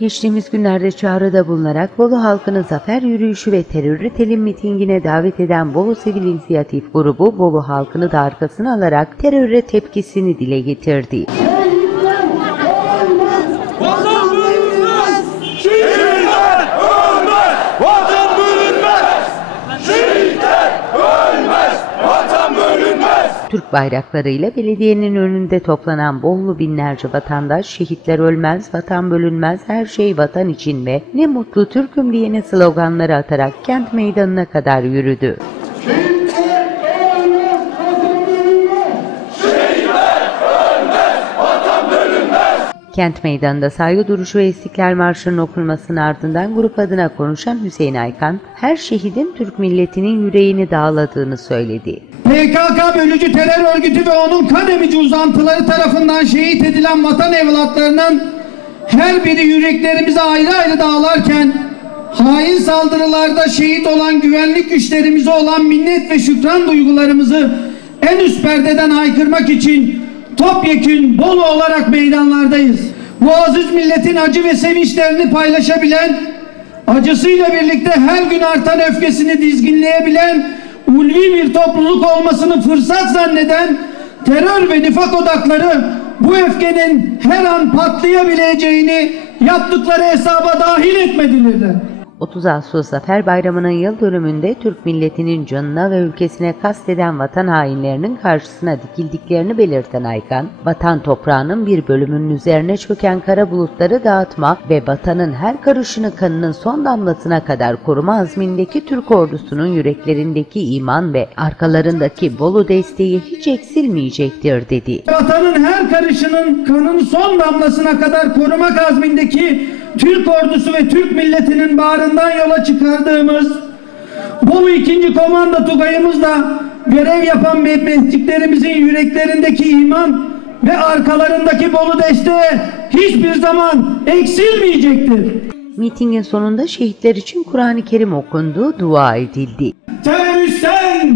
geçtiğimiz günlerde çağrıda bulunarak Bolu halkını zafer yürüyüşü ve terörü telim mitingine davet eden Bolu Sivil İnisiyatif Grubu, Bolu halkını da arkasına alarak teröre tepkisini dile getirdi. Vatan bölünmez! Şehitler ölmez! Vatan bölünmez! Şehitler ölmez! Vatan bölünmez! Türk bayraklarıyla belediyenin önünde toplanan Bolu binlerce vatandaş şehitler ölmez, vatan bölünmez, her şey vatan için ve ne mutlu Türk'üm diyene sloganları atarak kent meydanına kadar yürüdü. Kent meydanında saygı duruşu ve İstiklal Marşı'nın okunmasının ardından grup adına konuşan Hüseyin Aykan, her şehidin Türk milletinin yüreğini dağladığını söyledi. PKK bölücü terör örgütü ve onun kan emici uzantıları tarafından şehit edilen vatan evlatlarının her biri yüreklerimizi ayrı ayrı dağlarken hain saldırılarda şehit olan güvenlik güçlerimize olan minnet ve şükran duygularımızı en üst perdeden haykırmak için topyekün Bolu olarak meydanlardayız. Bu aziz milletin acı ve sevinçlerini paylaşabilen acısıyla birlikte her gün artan öfkesini dizginleyebilen ulvi bir topluluk olmasını fırsat zanneden terör ve nifak odakları bu öfkenin her an patlayabileceğini yaptıkları hesaba dahil etmediler. 30 Ağustos Zafer Bayramı'nın yıl dönümünde Türk milletinin canına ve ülkesine kasteden vatan hainlerinin karşısına dikildiklerini belirten Aykan, vatan toprağının bir bölümünün üzerine çöken kara bulutları dağıtma ve vatanın her karışını kanının son damlasına kadar koruma azmindeki Türk ordusunun yüreklerindeki iman ve arkalarındaki Bolu desteği hiç eksilmeyecektir dedi. Vatanın her karışının kanın son damlasına kadar korumak azmindeki Türk ordusu ve Türk milletinin bağrından yola çıkardığımız Bolu 2. Komando Tugayımızla görev yapan mehmetçiklerimizin yüreklerindeki iman ve arkalarındaki Bolu desteği hiçbir zaman eksilmeyecektir. Mitingin sonunda şehitler için Kur'an-ı Kerim okundu, dua edildi. Teröristten,